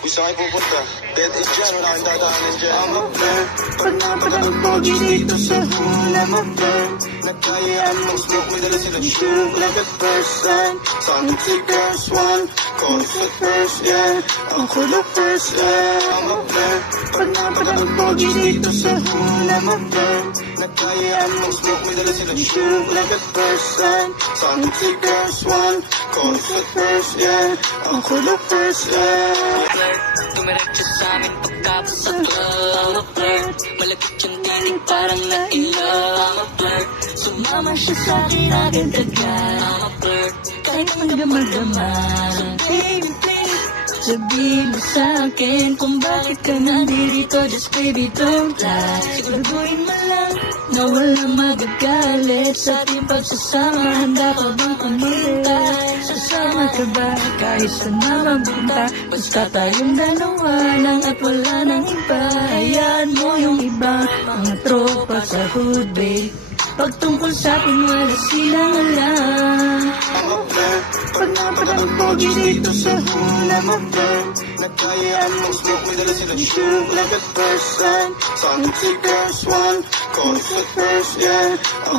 Kung saan kayo pupunta? Dead is dyan, wala kang dadaanan dyan. I'm a plan. Pag napadang pogi dito sa hood, I'm a plan. Nagkayaan mong smoke, may dala silang Shoot like a person. Some figures one, call for first, yeah. Ako the first, yeah. I'm a plan. Pag napadang pogi dito sa hood, I'm a plan. Nagkayaan mong smoke, may dala silang Shoot like a person. Some figures one, call for first, yeah. Ako the first, yeah. Flirt, dumiretso sa amin pagkapos sa club. I'm a flirt, malapit yung tinig parang na-in-love. I'm a flirt, sumama siya sa akin agad-agad. I'm a flirt, kahit magdamag-dama. So baby, please, sabihin mo sa akin kung bakit ka nandito. Just baby, don't lie. Siguraduhin mo lang na walang magagalit sa ating pagsasama. Handa ka bang kumintay? Sasama ka ba kahit saan na magpunta? Basta tayong dalawa lang at wala nang iba. Hayaan mo yung iba, mga tropa sa hood, babe. Pagtungkol sa akin, wala silang alam. I'm a plan. Pag napadang pogi dito sa hood, I'm a plan. Nagkayaan mong smoke, may dala silang Shoot like a person. Some figures one, call for first, yeah.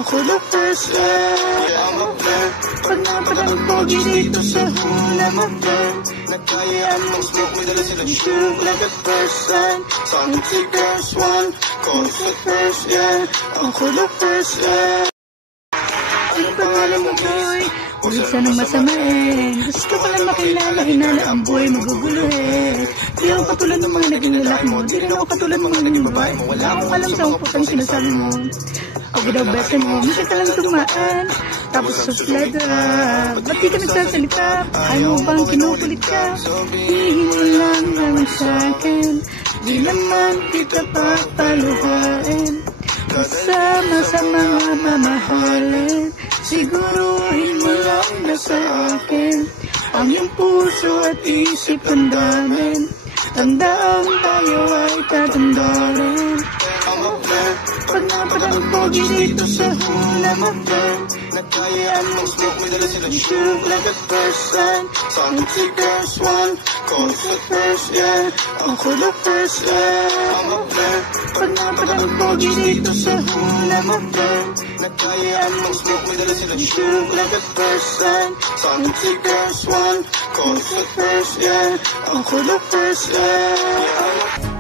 Ako the first, yeah. Yeah, I'm a plan. Pag napadang pogi dito sa hood, I'm a plan. Nagkayaan mong smoke, may dala silang Shoot like a person. Some figures one, call for first, yeah. Ako the first, yeah. Ano pangalan mo, boy? Huwag sanang masamain. Gusto ko lang makilala, hinala ang boy, maguguluhin. Di ako katulad ng mga naging lalaki mo. Di rin ako katulad ng mga naging babae mo. Wala akong alam sa putang sinasabi mo. Ako daw besan mo, minsan ka lang tumaan. Tapos suplada, ba't di ka nagsasalita? Ayaw mo bang kinukulit ka? Hihin mo lang naman sa'kin. Di naman kita papaluhain. Kasama sa mga mamahalin. Siguruhin mo lang na sa akin ang iyong puso at isip tandamin. Tandaan tayo ay tatandarin. I'm a plan. Pag napadang pogi dito sa hood, I'm a plan. Nagkayaan mong smoke, may dala silang Shoot like a person. Some figures one, call for first, yeah. Ako the first, yeah. I'm a plan. Pag napadang pogi dito sa hood, I'm a plan. Nagkayaan mong smoke, may dala silang Shoot like a person. Some figures one, call for first, yeah. Ako the first, yeah.